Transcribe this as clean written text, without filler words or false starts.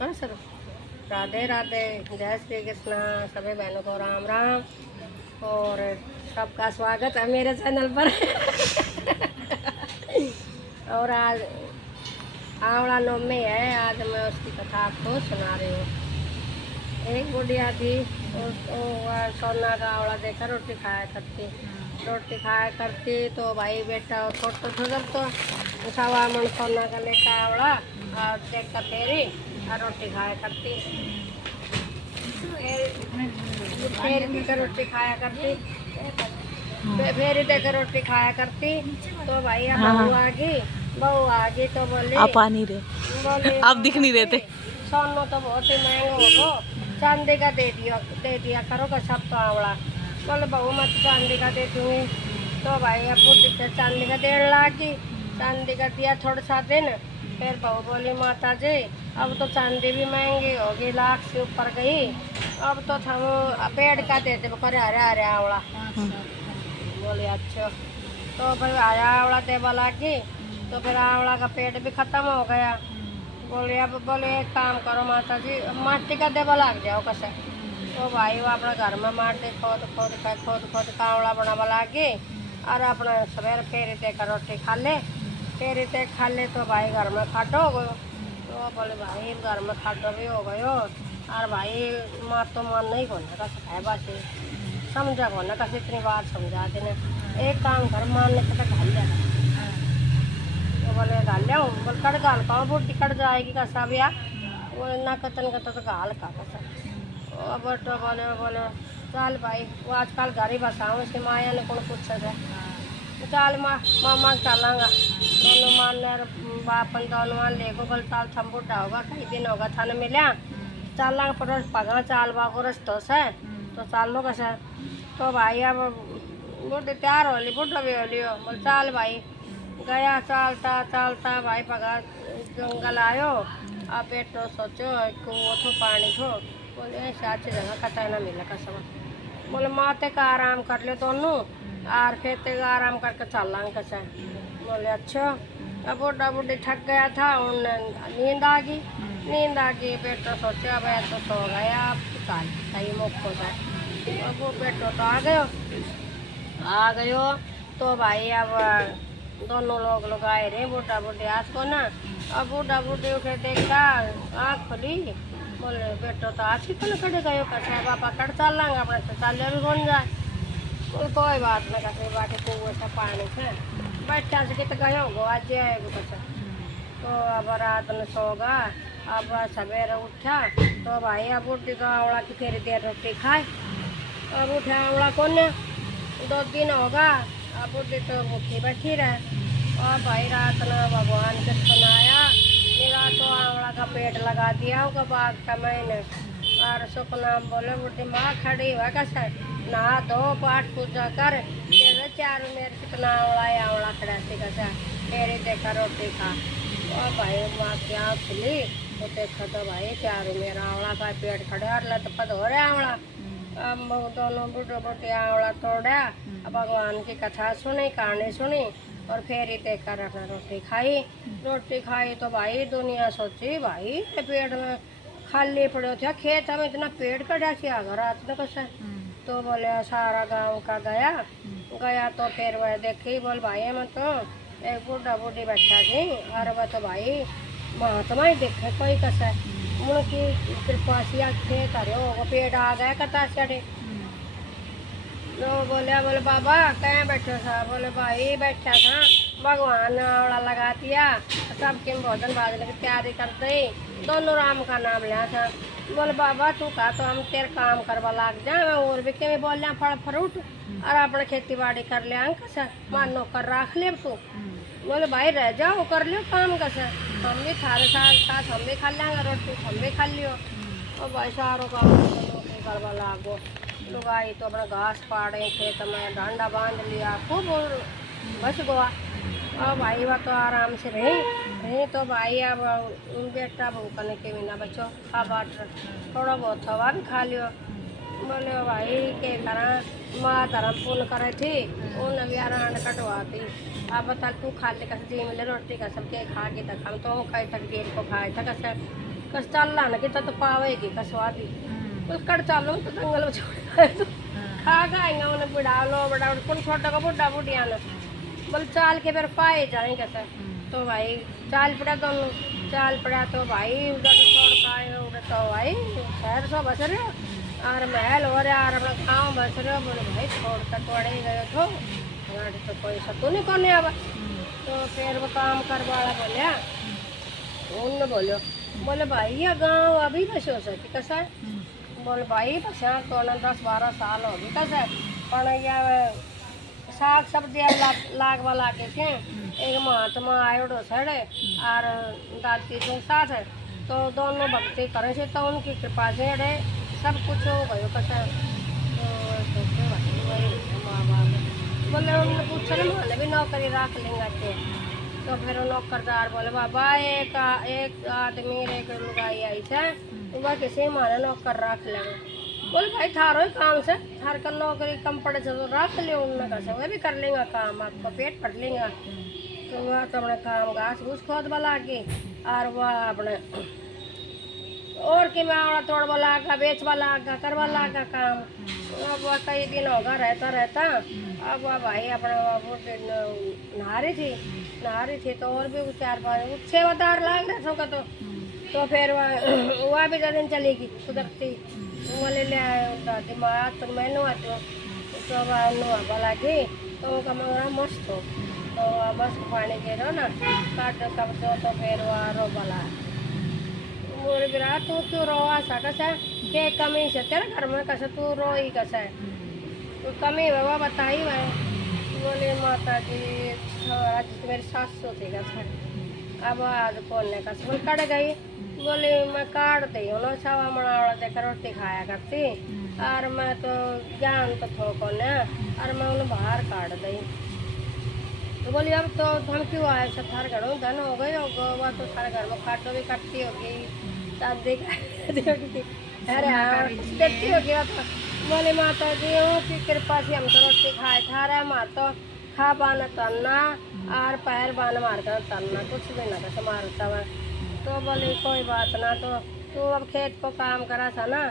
हाँ सर। राधे राधे, जय श्री कृष्णा। सभी बहनों को राम राम और सबका स्वागत है मेरे चैनल पर। और आज आंवला नवमी है, आज मैं उसकी कथा आपको सुना रही हूँ। एक बुढ़िया थी, वो सोना का आंवला देकर रोटी खाया करती। रोटी खाया करती तो भाई बेटा छोटा था जब तो सवा मन सोना का लेकर आंवला और देख कर फेरी और रोटी खाया करती। फेरी देकर रोटी खाया करती, फेरी देकर रोटी खाया करती। तो भाई अब बहू आ गई तो बोली आप आ नहीं रहे, बोले आप दिख नहीं रहे थे। सोना तो बहुत ही महंगा होगा, चांदी का दे दिया करो का सब तो आंवला। बोले बहू मैं तो चांदी का दे दूँगी। तो भाई अब चांदी का देने लगी, चांदी का दिया थोड़ा सा दिन। फिर बहू बोली माता जी अब तो चांदी भी महंगी होगी, लाख से ऊपर गई, अब तो हम पेड़ का देते करे हरे हरे आंवला। बोले अच्छा। तो फिर हरा आंवला देवा लगी, तो फिर आंवला का पेड़ भी खत्म हो गया। बोले अब बोले एक काम करो माता जी, माटी का देवा लग जाओ कैसे। तो भाई वो अपने घर में माटी खोद का आंवला बनावा लगी और अपना सवेरे फेरी देकर रोटी खा ले। फेरी दे खा ले तो भाई घर में खाटो हो गयो। तो बोले भाई घर में खाटो भी हो गयो और भाई माँ तो मन नहीं खोलने का सिखाए बासी समझा खोलने का इतनी बात समझा देने। एक काम कर मारने का घाल लिया। तो बोले घाल लिया हूँ, बोले कट घाल पाऊँ बूटी कट जाएगी कैसा भी आ। वो ना कतन कत तो घाल का कैसा। बट बोले बोले चल भाई वो आजकल घर ही बसाऊँ, इसकी माया ने कौन पूछ सके। चल मामा चलांगा दोनों मारने बापन दोनों मान ले गो बोल ताल थम बुढ़ा होगा कई दिन होगा थाने मिले चलांगा पर पगा चाल बागो रस्तो से तो चाल लो कैसे। तो भाई अब बुढ़ी तैयार हो ली, बुढ़ा भी हो लियो। बोल चल भाई गया चलता चलता भाई पगा जंगल आयो। अब बेटो सोचो कुओं थो पानी थो, बोले ऐसे अच्छी जगह कतई ना मिले कसम। बोले माते का आराम कर लियो दोनों और फिर ते आराम करके चलांगे कैसे। बोले अच्छा। अब बुढ़ा बुढ़ी थक गया था, उन्हें नींद आ गई। नींद आ गई, बेटो सोचा अब तो सो गया, अब कल सही मुक्को जाए। अब वो बेटो तो आ गयो। तो भाई अब दोनों लोग आए रहे बुढ़ा बुढ़ी आज को ना। अब बुढ़ा बुढ़ी उठे देखा आँख खुली, बोले बेटो तो आज ही कल खड़े गयो कैसे पापा कट चलांगे अपने तो चाले भी कौन जाए। कोई बात नहीं कैसे बाकी कुएं से पानी से बैठा से कित गयो गो आज आएगो कैसे। तो अब रात में सोगा, अब सवेरे उठा तो भाई अब बुढ़ी का आंवला की थोड़ी देर रोटी खाए। अब उठा आंवला कौन 2 दिन होगा, अब बुढ़ी तो भूखी बैठी रहे। और भाई रात में भगवान के सुनाया मेरा तो आंवला का पेट लगा दिया होगा बाग का मैंने। और सुखनाम बोले बुढ़ी माँ खड़ी हुआ कैसे नहा धो पाठ पूजा कर तेरे चारों मेरे कितना आंवला खड़ा थी कैसे तेरे देखा रोटी खा। और भाई माँ की आँख खुली तो देखा तो भाई चारों मेरा आंवला का पेट खड़े और लतपत हो रहे आंवला। अब दोनों बुढ़ो बुढ़ी आंवला तोड़ा, अब भगवान की कथा सुनी कहानी सुनी और फिर ही देखकर अपना रोटी खाई। रोटी खाई तो भाई दुनिया सोची भाई ये पेड़ में खाली पड़े थे खेत में इतना पेड़ कटा किया घर आते कैसे। तो बोले सारा गांव का गया तो फिर वह देखी बोल भाई मैं तो एक बूढ़ा बूढ़ी बैठा थी और वह तो भाई महात्मा ही देखे कोई कैसे उनकी कृपा से खेत हरे हो पेड़ आ गया कता चढ़े। तो बोले बाबा कहाँ बैठे था, बोले भाई बैठा था भगवान ने आंवला लगा दिया सबके भोजन भाजने की तैयारी करते ही दोनों राम का नाम लिया था। बोले बाबा तू कहा तो हम तेरे काम करवा लग जाए और भी क्या बोल रहे फल फ्रूट और अपने खेती बाड़ी कर लिया कैसे मानो कर रख ले तू। बोले भाई रह जाओ कर लियो काम कैसे हम भी थारे साथ हम भी खा लेंगे रोटी हम भी खा लियो। और भाई सारों काम नौकरी करवा लागो। लोग आई तो अपना घास पाड़े खेत में डांडा बांध लिया खूब बस गोवा। और भाई वह तो आराम से रही तो भाई अब बेटा भूखने के बिना बच्चों खा बाट थोड़ा बहुत हवा भी खा लियो। बोले भाई के करा माँ धर्म पूर्ण करे थी उन भी आराम कटवाती। अब बता तू खा ले कैसे जी मिले रोटी का सब के खा के तक हम तो खाए तक देर को खाए था कैसे। कस चलना ना कि तो पावेगी कसवादी बस कड़ चालो तो जंगल में छोड़ तो खा खाएंगे उन्हें बुढ़ा लो बड़ा कौन छोटा का बुढ़ा बुढ़िया ना बोल चाल के फिर पाए जाएंगे सर तो भाई चाल पड़ा दोनों चाल पड़ा तो भाई उधर छोड़ पाए उधर तो भाई शहर सो बस रहे हो और महल हो रहा और अपना गाँव बस रहे हो बोले भाई छोड़ कर पड़े गए तो हमारे तो कोई सकून नहीं कोने अब तो फिर वो काम कर वाला बोलिया उनने बोलो बोले भाई ये गाँव अभी बस हो सके कैसा है बोले भाई बस यहाँ तो 10-12 साल हो गई कैसा है पर यह साग सब्जी लाग वाला के थे एक महात्मा आयो सड़े और दादी के साथ है तो दोनों भक्ति करे से तो उनकी कृपा से रे सब कुछ हो गयो कैसा तो माँ बाप बोले उन्होंने पूछा ना माने भी नौकरी रख लेंगे थे तो फिर नौकरदार बोले बाबा एक आदमी एक लुगाई आई से तो वह किसी माने नौकर रख लेंगे बोले भाई थारो ही काम से थार कर नौकरी कम पड़े से तो रख ले उनने कैसे वह भी कर लेंगे काम आपका पेट भर लेंगे तो वह तो अपने काम घास घूस खोद वाला के और वह अपने और कि मैं तोड़ वाला का बेच वाला का कर वाला का काम अब वह कई दिन होगा रहता अब वह भाई अपना नहा रही थी तो और भी 4-5 सेवादार लाग रहे थे तो फिर वह भी दिन चलेगी कुदरती वो ले आए दिमाग तो मैं नुआ तो नुआ वाला की तो वो कम मस्त हो तो मस्त पानी के रहो ना काट कब तो फिर वह रो वाला बोले बिरा तू क्यों रो ऐसा कैसा के कमी से तेरे घर में कैसे तू रो ही कैसा है तो कमी बाबा बताई मैं बोले माता जी आज मेरी सासू थी कैसा अब आज बोलने का बोल कट गई बोले मैं काट दी हूँ ना छवा मनावड़ा देकर रोटी खाया करती और मैं तो ज्ञान तो थो को न और मैं उन्हें बाहर काट दी तो बोली अब तो हम क्यों आए सब थार घरों धन हो गए वह तो सारे घर में काटो भी कटती होगी शादी होगी अरे हाँ देखती होगी तो बोले माता जी की कृपा से हम तो रोटी खाए था रहे माँ तो खा पाना तलना और पैर बान मार कर तलना कुछ भी ना कैसे मारता हुआ तो बोली कोई बात ना तो तू अब खेत को काम करा था ना